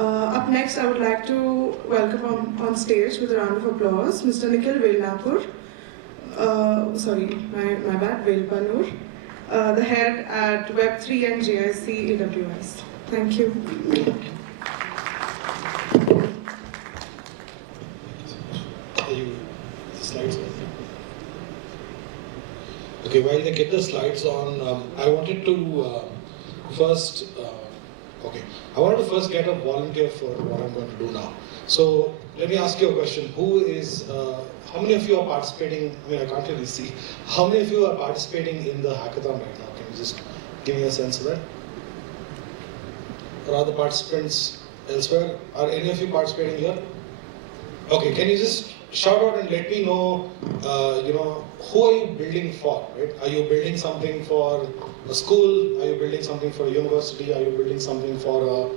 Up next, I would like to welcome on stage with a round of applause Mr. Nikhil Velpanur. My bad, Velpanur, the head at Web3 and JIC AWS. Thank you. Slides on. Okay, while they get the slides on, I wanted to first get a volunteer for what I'm going to do now. So let me ask you a question. How many of you are participating? I mean, I can't really see. How many of you are participating in the hackathon right now? Can you just give me a sense of that? Or are the participants elsewhere? Are any of you participating here? Okay, can you just shout out and let me know, who are you building for, right? Are you building something for a school? Are you building something for a university? Are you building something for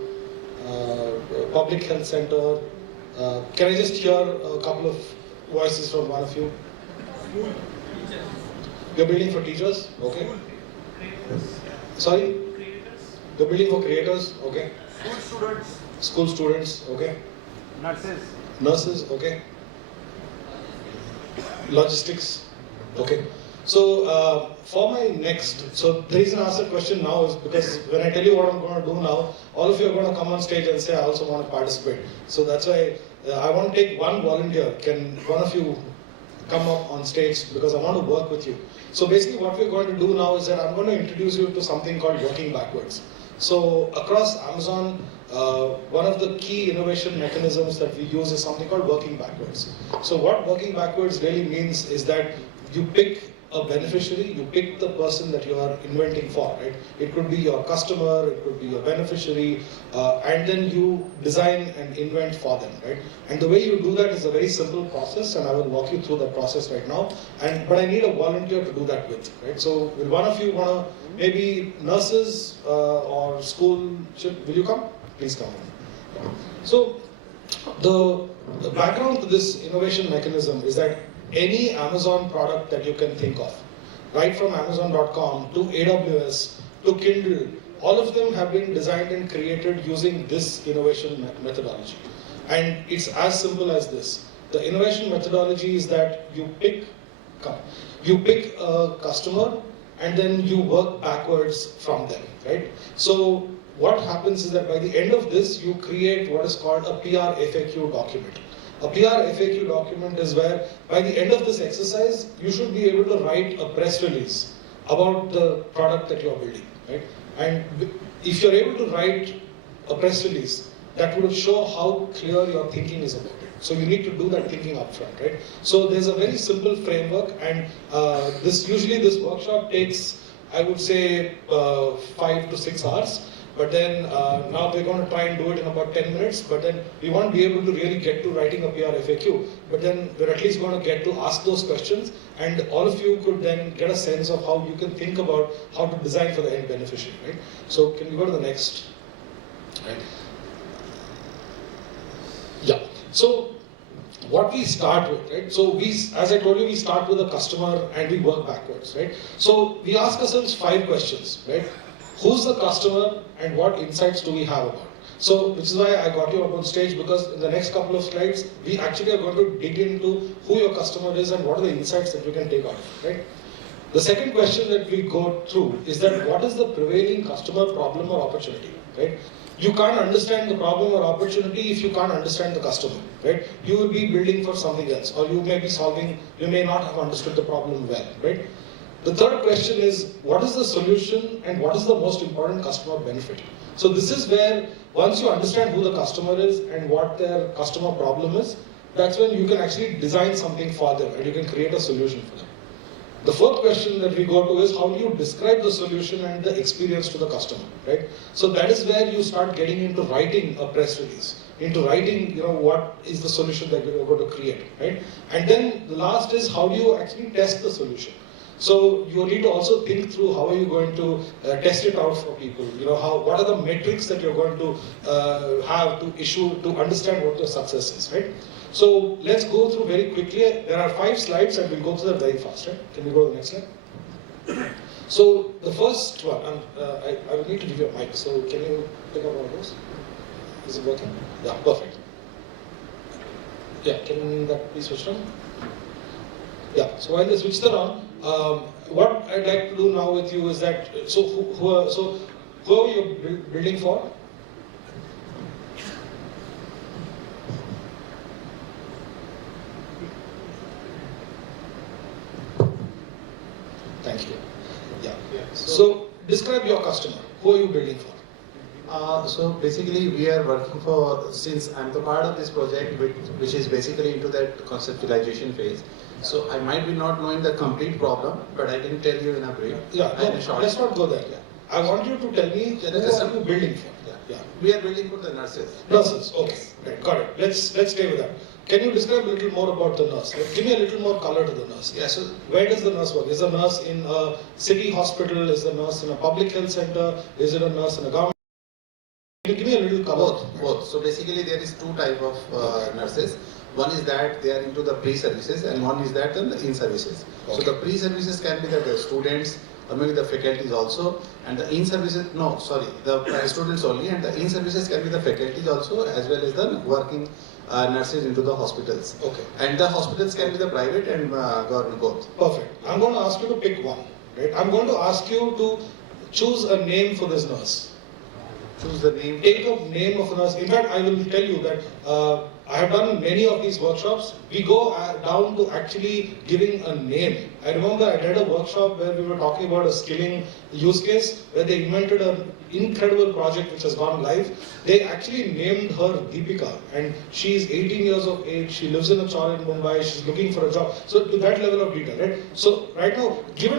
a public health center? Can I just hear a couple of voices from one of you? You're building for teachers? Okay. Sorry? You're building for creators? Okay. School students? Okay. Nurses? Okay. Logistics? Okay. So for my next, so the reason I asked the question now is because when I tell you what I'm going to do now, all of you are going to come on stage and say I also want to participate. So that's why I want to take one volunteer. Can one of you come up on stage because I want to work with you. So basically what we're going to do now is that I'm going to introduce you to something called working backwards. So across Amazon, one of the key innovation mechanisms that we use is something called working backwards. So what working backwards really means is that you pick a beneficiary, you pick the person that you are inventing for, right? It could be your customer, it could be your beneficiary, and then you design and invent for them, right? And the way you do that is a very simple process, and I will walk you through that process right now. But I need a volunteer to do that with, right? So will one of you want to, maybe nurses or school, will you come? Please come. So the background to this innovation mechanism is that any Amazon product that you can think of, right from Amazon.com to AWS to Kindle, all of them have been designed and created using this innovation methodology. And it's as simple as this. The innovation methodology is that you pick a customer and then you work backwards from them, right? So what happens is that by the end of this, you create what is called a PR FAQ document. A PR FAQ document is where, by the end of this exercise, you should be able to write a press release about the product that you're building, right? And if you're able to write a press release, that will show how clear your thinking is about it. So you need to do that thinking upfront, right? So there's a very simple framework, and usually this workshop takes, I would say, 5 to 6 hours. But then now we're going to try and do it in about 10 minutes, but then we won't be able to really get to writing a PR FAQ. But then we're at least going to get to ask those questions, and all of you could then get a sense of how you can think about how to design for the end beneficiary, right? So can we go to the next? Right. Yeah. So what we start with, right? So as I told you, we start with a customer and we work backwards, right? So we ask ourselves 5 questions, right? Who's the customer and what insights do we have about? So, which is why I got you up on stage, because in the next couple of slides, we actually are going to dig into who your customer is and what are the insights that we can take out of it, right? The second question that we go through is that what is the prevailing customer problem or opportunity, right? You can't understand the problem or opportunity if you can't understand the customer, right? You will be building for something else, or you may not have understood the problem well, right? The third question is, what is the solution and what is the most important customer benefit? So this is where, once you understand who the customer is and what their customer problem is, that's when you can actually design something for them and you can create a solution for them. The fourth question that we go to is, how do you describe the solution and the experience to the customer, right? So that is where you start getting into writing a press release, into writing, what is the solution that you're going to create, right? And then the last is, how do you actually test the solution? So you need to also think through how are you going to test it out for people. What are the metrics that you're going to have to issue to understand what your success is, right? So let's go through very quickly. There are 5 slides and we'll go through them very fast, right? Can we go to the next slide? So the first one, I will need to give you a mic. So can you pick up one of those? Is it working? Yeah, perfect. Yeah, can that be switched on? Yeah, so while they switch that on, what I'd like to do now with you is that, so who are you building for? Thank you. Yeah. So describe your customer. Who are you building for? So basically we are working for, since I'm the part of this project which is basically into that conceptualization phase. So I might be not knowing the complete problem, but I can tell you in a brief. Yeah, no, let's not go there. I want you to tell me who are you building for? Yeah. We are building for the nurses. Nurses, okay, right, got it. Let's stay with that. Can you describe a little more about the nurse? Give me a little more color to the nurse. Yeah, so where does the nurse work? Is the nurse in a city hospital? Is the nurse in a public health center? Is it a nurse in a government? Can you give me a little color? Both. So basically there is two type of nurses. One is that they are into the pre-services and one is that the in-services. Okay. So the pre-services can be the students or maybe the faculties also, and the in-services, the students only, and the in-services can be the faculties also as well as the working nurses into the hospitals. Okay. And the hospitals can be the private and government both. Perfect. I'm going to ask you to pick one. Right? I'm going to ask you to choose a name for this nurse. Choose the name. Take a name of a nurse. In fact, I will tell you that I have done many of these workshops. We go down to actually giving a name. I remember I did a workshop where we were talking about a skilling use case where they invented an incredible project which has gone live. They actually named her Deepika, and she's 18 years of age. She lives in a char in Mumbai. She's looking for a job. So to that level of detail, right? So right now, give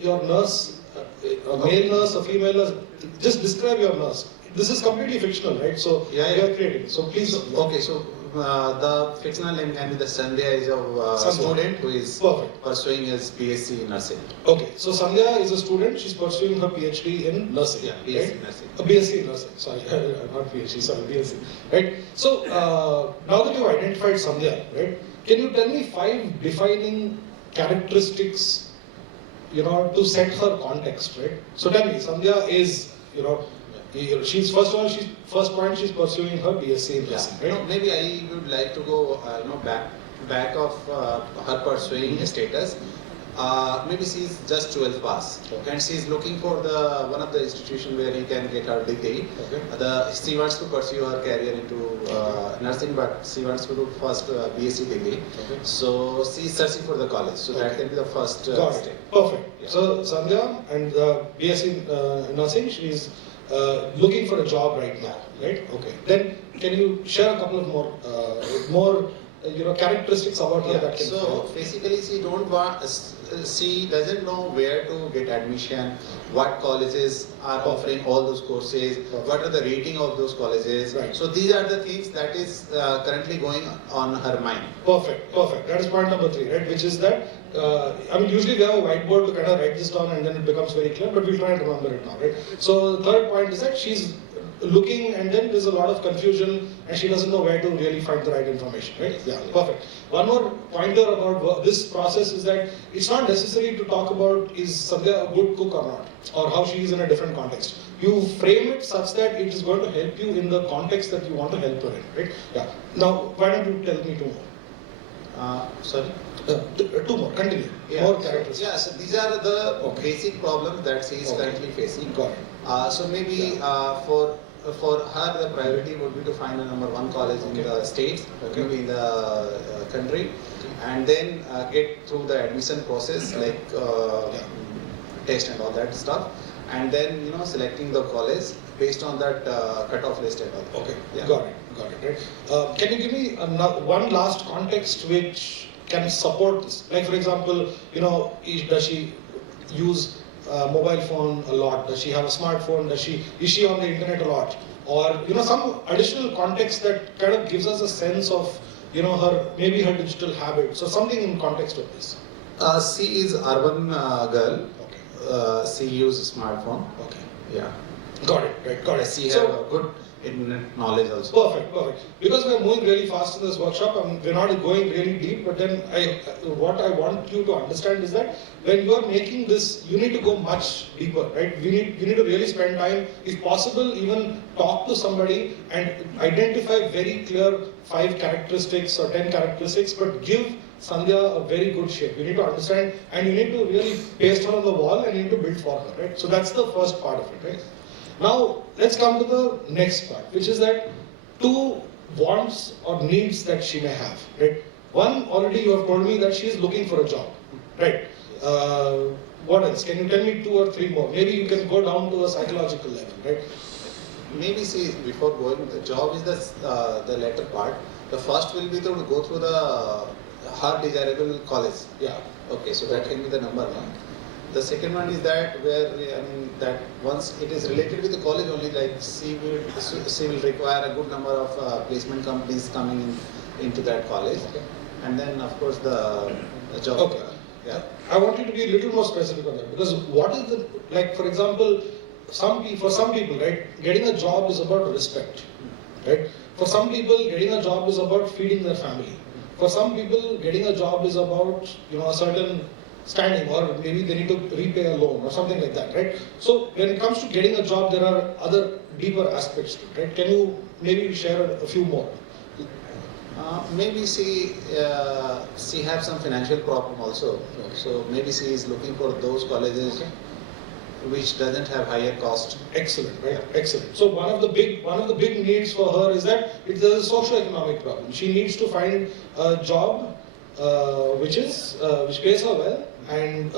your nurse, a male nurse, a female nurse. Just describe your nurse. This is completely fictional, right? So you are creating. So please. Okay, so the fictional name can be the Sandhya is a student who is pursuing his BSc in nursing. Okay, so Sandhya is a student. She's pursuing her PhD in nursing. Yeah, BSc in nursing. A BSc in nursing. Sorry, not PhD. Sorry, BSc. Right. So now that you've identified Sandhya, right? Can you tell me 5 defining characteristics, to set her context, right? So tell me, Sandhya is, she's first point she's pursuing her BSc in nursing, right? No, maybe I would like to go, back of her pursuing status. Maybe she's just 12th pass, and she's looking for one of the institution where he can get her degree. Okay. She wants to pursue her career into nursing, but she wants to do first BSc degree. Okay. So she's searching for the college. So that can be the first step. Perfect. Yeah. So Sandhya and BSc nursing, she's looking for a job right now, right? Okay. Then can you share a couple of more characteristics about her that can help? Basically she doesn't know where to get admission, what colleges are offering all those courses, what are the rating of those colleges. Right. So these are the things that is currently going on her mind. Perfect. That is point number 3, right? Which is that, usually we have a whiteboard to kind of write this down and then it becomes very clear, but we'll try and remember it now, right? So the third point is that she's looking and then there's a lot of confusion and she doesn't know where to really find the right information, right? Yeah, perfect. One more pointer about this process is that it's not necessary to talk about is Sandhya a good cook or not, or how she is in a different context. You frame it such that it is going to help you in the context that you want to help her in, right? Yeah. Now, why don't you tell me 2 more? Sorry? 2 more, continue. More characteristics. So these are the basic problems that she is currently facing. Got it. So maybe for her, the priority would be to find a number 1 college in the states, maybe in the country, and then get through the admission process like test and all that stuff, and then selecting the college based on that cut-off list and all. Okay, got it. Right. Can you give me one last context which can support this? Like for example, does she use mobile phone a lot? Does she have a smartphone? Is she on the internet a lot? Or some additional context that kind of gives us a sense of her digital habits or something in context of this. She is urban girl. Okay. She uses smartphone. Okay. Yeah. Got it. Right. Got it. She have a good internet knowledge also. Perfect, perfect. Because we're moving really fast in this workshop, and we're not going really deep, but then what I want you to understand is that when you are making this, you need to go much deeper, right? You need to really spend time, if possible, even talk to somebody and identify very clear 5 characteristics or 10 characteristics, but give Sandhya a very good shape. You need to understand, and you need to really paste her on the wall, and you need to build for her, right? So that's the first part of it, right? Now, let's come to the next part, which is that 2 wants or needs that she may have, right? One, already you have told me that she is looking for a job, right? What else? Can you tell me 2 or 3 more? Maybe you can go down to a psychological level, right? Maybe see, before going, the job is the latter part. The first will be to go through her desirable college. Yeah. Okay, so that can be the number 1. The second one is that where that once it is related with the college only, like she will require a good number of placement companies coming into that college, Okay. and then of course the job. Okay. Yeah. I want you to be a little more specific on that, because what is the, like for example, for some people, right, getting a job is about respect, right? For some people, getting a job is about feeding their family. For some people, getting a job is about, a certain standing, or maybe they need to repay a loan or something like that, right? So when it comes to getting a job, there are other deeper aspects to it, right? Can you maybe share a few more? Maybe she have some financial problem also. So maybe she is looking for those colleges which doesn't have higher cost. Excellent, right? Excellent. So one of the big needs for her is that there's a socio-economic problem. She needs to find a job which pays her well, and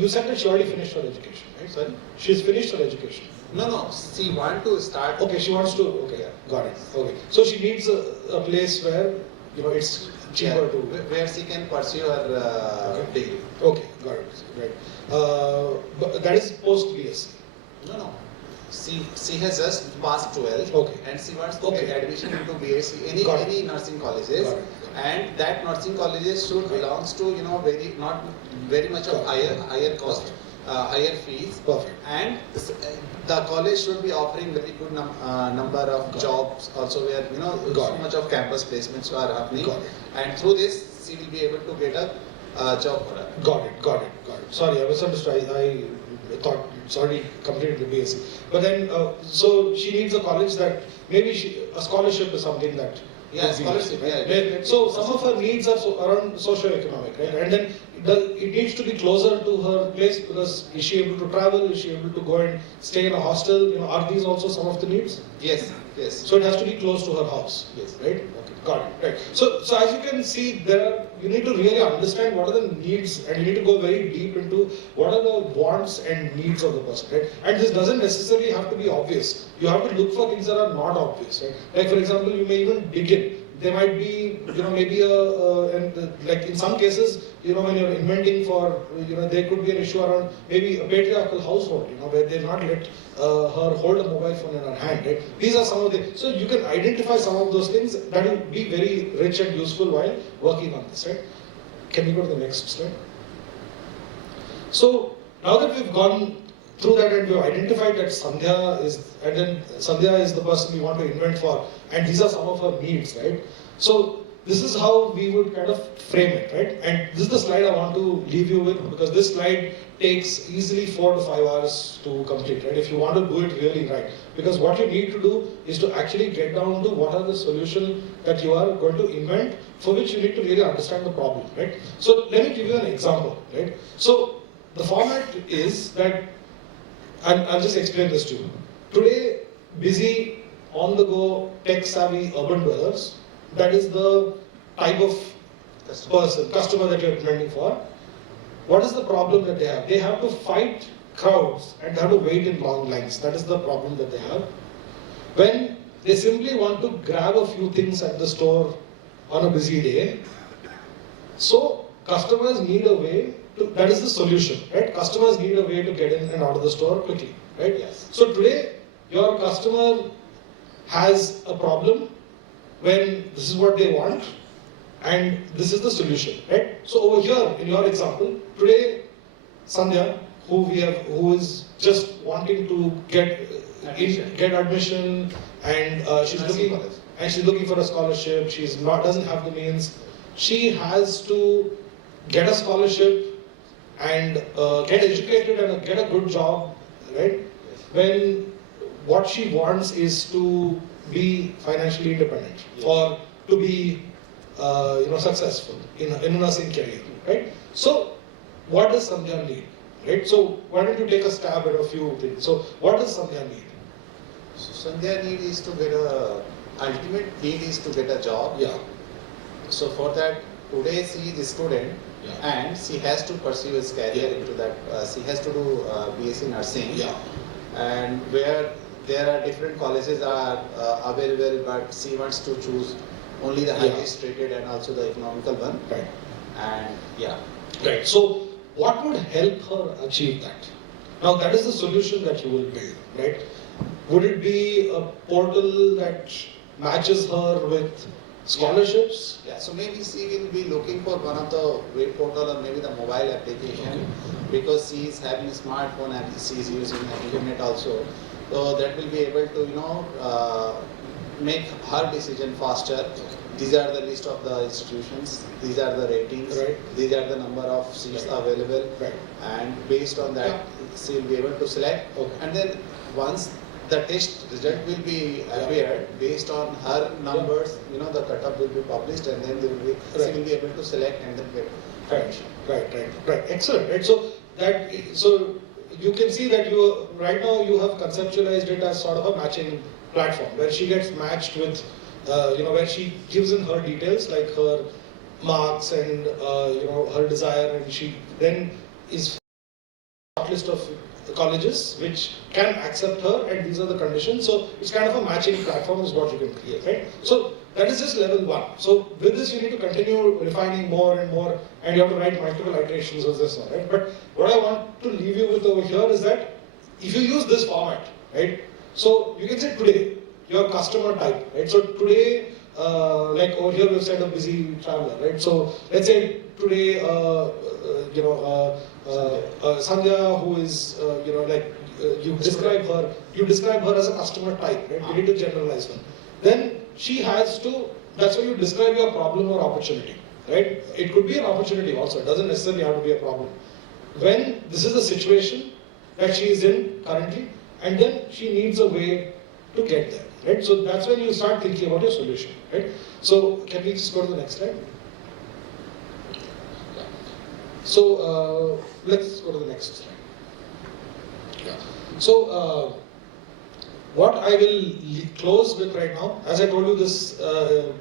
you said that she already finished her education, right? Sorry? She's finished her education. No. She want to start. Okay, she wants to. Okay, got it. Okay, so she needs a place where it's cheaper to. Where she can pursue her degree. Okay, got it. Right. But that is post BSc. No. She has just passed 12, Okay. and she wants to get admission into BSc any nursing colleges, Got it. and that nursing colleges should belongs to not very much of higher cost, higher fees. Perfect. And the college should be offering very good number of jobs also, where so much of campus placements are happening, Got it. and through this she will be able to get a job for her. Got it. Sorry, I misunderstood. I thought it's already completed the BSc. But then, so she needs a college that maybe a scholarship is something that. Yeah, could be scholarship, used, right? yeah. So some of her needs are around socio-economic, right? And then it needs to be closer to her place, because is she able to travel? Is she able to go and stay in a hostel? Are these also some of the needs? Yes. So it has to be close to her house. Yes. Right? Okay. Got it. Right. So as you can see, you need to really understand what are the needs, and you need to go very deep into what are the wants and needs of the person, right? And this doesn't necessarily have to be obvious. You have to look for things that are not obvious, right? Like for example, you may even dig in. There might be, maybe like in some cases, when you're inventing for, there could be an issue around maybe a patriarchal household, where they'll not let her hold a mobile phone in her hand, right? These are some of the, so you can identify some of those things that will be very rich and useful while working on this, right? Can we go to the next slide? So now that we've gone through that and we've identified that Sandhya is the person we want to invent for, and these are some of her needs, right? So this is how we would kind of frame it, right? And this is the slide I want to leave you with, because this slide takes easily 4 to 5 hours to complete, right? If you want to do it really right. Because what you need to do is to actually get down to what are the solutions that you are going to invent, for which you need to really understand the problem, right? So let me give you an example, right? So the format is that, and I'll just explain this to you. Today, busy, on-the-go, tech-savvy urban dwellers, that is the type of customer that you're implementing for. What is the problem that they have? They have to fight crowds and they have to wait in long lines. That is the problem that they have. When they simply want to grab a few things at the store on a busy day, so customers need a way to, that is the solution, right? Customers need a way to get in and out of the store quickly, right? Yes. So today, your customer has a problem when this is what they want, and this is the solution, right? So over here, in your example, today, Sandhya, who is just wanting to get get admission, and she's looking for a scholarship. She's not doesn't have the means. She has to get a scholarship and get educated and get a good job, right? When what she wants is to be financially independent or to be successful in a nursing career, right? So what does Sandhya need, right? So why don't you take a stab at a few things? So what does Sandhya need? So Sandhya need is to get ultimate need is to get a job. Yeah. So for that, today she is a student, Yeah. and she has to pursue his career into that. She has to do BSc nursing. Yeah. And where there are different colleges are available, but she wants to choose only the highest rated and also the economical one. Right. And yeah. Right. So what would help her achieve that? Now that is the solution that you will build, right? Would it be a portal that matches her with scholarships? Yeah, so maybe she will be looking for one of the web portal or maybe the mobile application, because she is having a smartphone and she is using internet also. So that will be able to make her decision faster. These are the list of the institutions, these are the ratings, Right. these are the number of seats available, Right. and based on that she will be able to select. Okay. And then once the test result will be appeared based on her numbers, the cutoff will be published, and then she will be able to select and then get admission. Right. Excellent. Right. So you can see that right now you have conceptualized it as sort of a matching platform where she gets matched with, where she gives in her details like her marks and her desire, and she then is list of colleges which can accept her, and these are the conditions. So it's kind of a matching platform is what you can create, right? So that is just level 1. So with this you need to continue refining more and more, and you have to write multiple iterations of this now, right? But what I want to leave you with over here is that if you use this format, right? So you can say today, your customer type, right? So today, like over here we've said a busy traveler, right? So let's say today, Sandhya, who is, you describe her as a customer type, right? You need to generalize her. Then she has to, that's why you describe your problem or opportunity, right? It could be an opportunity also, it doesn't necessarily have to be a problem. When this is the situation that she is in currently, and then she needs a way to get there, right? So that's when you start thinking about your solution, right? So can we just go to the next slide? So let's go to the next slide. Yeah. So what I will close with right now, as I told you, this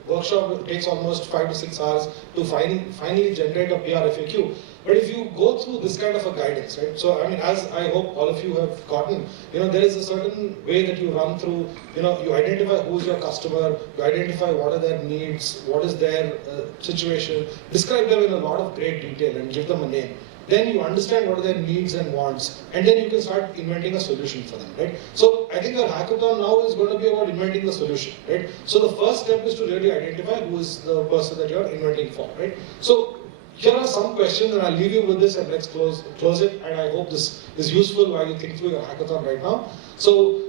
workshop takes almost 5 to 6 hours to finally generate a PR FAQ. But if you go through this kind of a guidance, right? So I mean, as I hope all of you have gotten, there is a certain way that you run through. You identify who's your customer, you identify what are their needs, what is their situation, describe them in a lot of great detail and give them a name. Then you understand what are their needs and wants, and then you can start inventing a solution for them, right? So I think our hackathon now is going to be about inventing the solution, right? So the first step is to really identify who is the person that you're inventing for, right? So here are some questions, and I'll leave you with this, and let's close it. And I hope this is useful while you think through your hackathon right now. So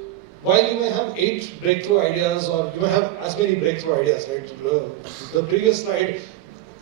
while you may have 8 breakthrough ideas, or you may have as many breakthrough ideas, right? The previous slide,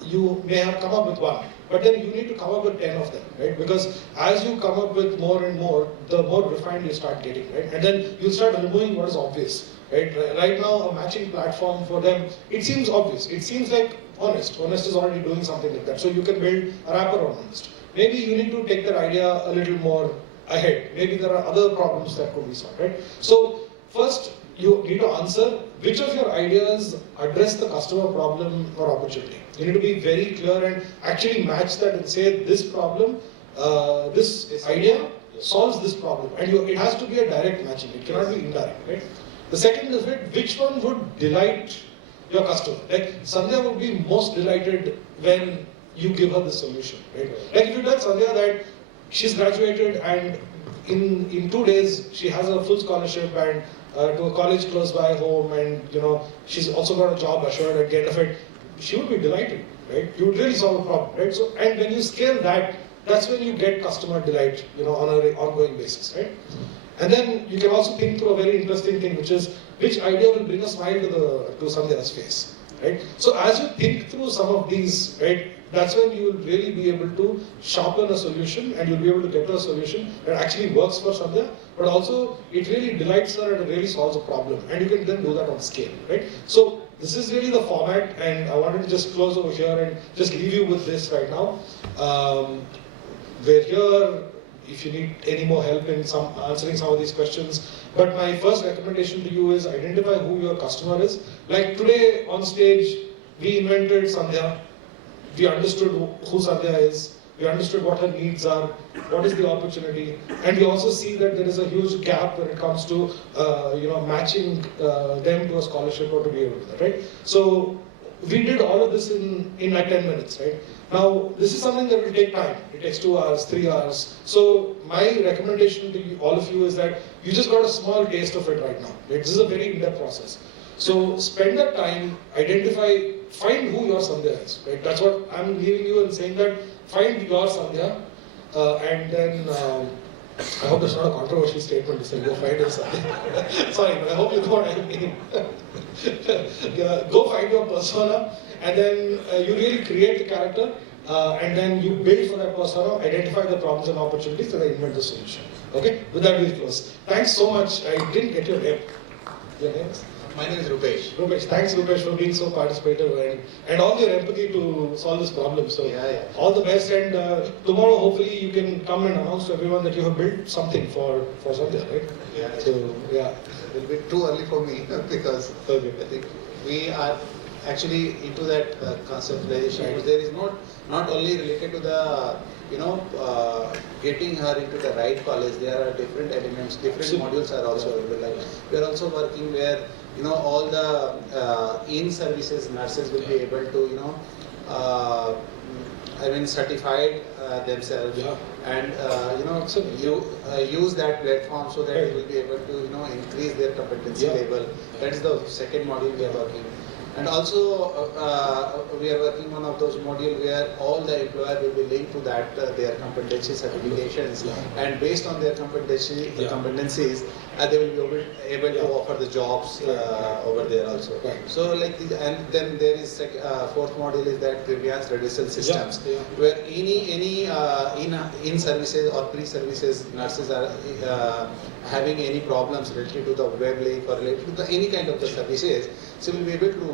you may have come up with 1. But then you need to come up with 10 of them, right? Because as you come up with more and more, the more refined you start getting, right? And then you start removing what is obvious, right? Right now, a matching platform for them, it seems obvious. It seems like Honest. Honest is already doing something like that. So you can build a wrapper on Honest. Maybe you need to take that idea a little more ahead. Maybe there are other problems that could be solved, right? So first, you need to answer which of your ideas address the customer problem or opportunity. You need to be very clear and actually match that and say this problem, this idea solves this problem. And it has to be a direct matching. It cannot be indirect, right? The second is which one would delight your customer. Like Sandhya would be most delighted when you give her the solution, right? Like if you tell Sandhya that she's graduated and in 2 days she has a full scholarship and to a college close by home, and she's also got a job assured at the end of it, she would be delighted, right? You would really solve a problem, right? So, and when you scale that, that's when you get customer delight, on an ongoing basis, right? And then you can also think through a very interesting thing, which is which idea will bring a smile to Sandhya's face, right? So as you think through some of these, right, that's when you will really be able to sharpen a solution and you'll be able to get to a solution that actually works for Sandhya, but also it really delights her and it really solves a problem. And you can then do that on scale, right? So this is really the format, and I wanted to just close over here and just leave you with this right now. We're here if you need any more help in answering some of these questions. But my first recommendation to you is identify who your customer is. Like today on stage, we invented Sandhya. We understood who Sandhya is. We understood what her needs are, what is the opportunity, and we also see that there is a huge gap when it comes to matching them to a scholarship or to be able to do that, right? So we did all of this in like 10 minutes, right? Now this is something that will take time. It takes 2 hours, 3 hours. So my recommendation to you, all of you, is that you just got a small taste of it right now. Right? This is a very in-depth process. So spend that time, identify, find who your Sandhya is. Right? That's what I'm leaving you and saying that. Find your Sandhya, and then I hope that's not a controversial statement to say go find your Sandhya. Sorry, but I hope you know what I mean. Go find your persona, and then you really create the character, and then you build for that persona, identify the problems and opportunities, and then invent the solution. Okay? With that, we'll close. Thanks so much. I didn't get your name. Your name is? My name is Rupesh. Rupesh, thanks Rupesh for being so participative and all your empathy to solve this problem. So Yeah. all the best, and tomorrow hopefully you can come and announce to everyone that you have built something for Sandhya, right? Yeah. So yeah. It will be too early for me because Okay. I think we are actually into that conceptualization. Right. There is not only related to the getting her into the right college. There are different elements, different modules are also available. Like we are also working where all the in-services nurses will be able to certified themselves, Yeah. and you use that platform so that they will be able to increase their competency level. That is the second module we are working. And also we are working one of those modules where all the employer will be linked to that their competency certifications, and based on their competencies they will be able to offer the jobs over there also. Right. So and then there is fourth module is that grievance redressal systems, where any in services or pre-services nurses are having any problems related to the web link or related to any kind of the services, so we'll be able to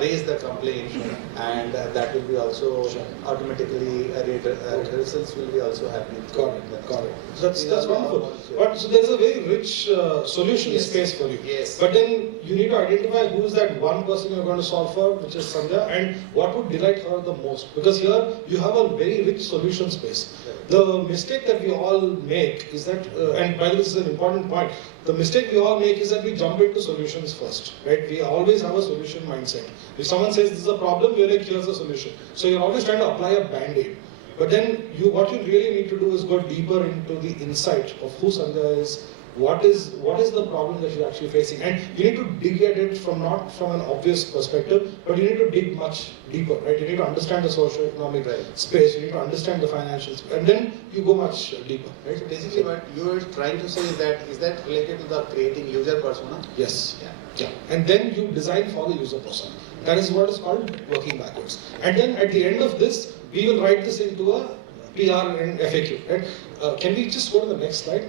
raise the complaint, and that will be also automatically redressals will be also happening. Got it. That's wonderful. But so there's a very rich solution space for you. Yes. But then you need to identify who is that one person you're going to solve for, which is Sandhya, and what would delight her the most. Because here you have a very rich solution space. The mistake that we all make is that, and by the way, this is an important point, the mistake we all make is that we jump into solutions first, right? We always have a solution mindset. If someone says this is a problem, we're like, here's the solution. So you're always trying to apply a band-aid. But then what you really need to do is go deeper into the insight of who Sandhya is, what is the problem that you're actually facing, and you need to dig at it not from an obvious perspective, but you need to dig much deeper, right? You need to understand the socio-economic space, you need to understand the financials, and then you go much deeper, right? So basically what you are trying to say is that related to the creating user persona? Yes. Yeah. And then you design for the user persona. That is what is called working backwards. And then at the end of this, we will write this into a PR and FAQ, right? Can we just go to the next slide?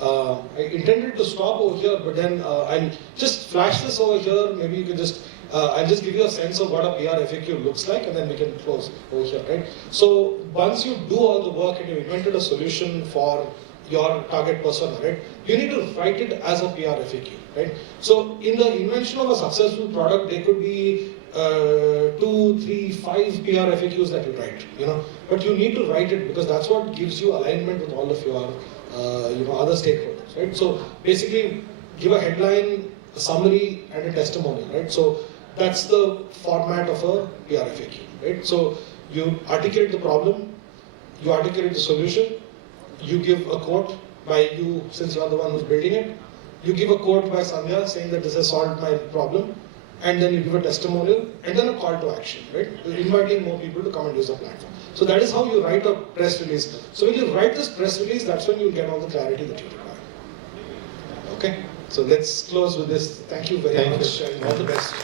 I intended to stop over here, but then I'll just flash this over here. Maybe you can I'll just give you a sense of what a PR FAQ looks like, and then we can close over here, right? So once you do all the work and you've invented a solution for your target persona, right? You need to write it as a PR FAQ, right? So in the invention of a successful product, there could be 2, 3, 5 PR FAQs that you write, but you need to write it because that's what gives you alignment with all of your other stakeholders, right? So basically, give a headline, a summary, and a testimonial, right? So that's the format of a PR FAQ, right? So you articulate the problem, you articulate the solution, you give a quote by you, since you are the one who's building it, you give a quote by Sandhya saying that this has solved my problem, and then you give a testimonial, and then a call to action, right? You're inviting more people to come and use the platform. So that is how you write a press release. So when you write this press release, that's when you'll get all the clarity that you require. Okay? So let's close with this. Thank you very much and all the best.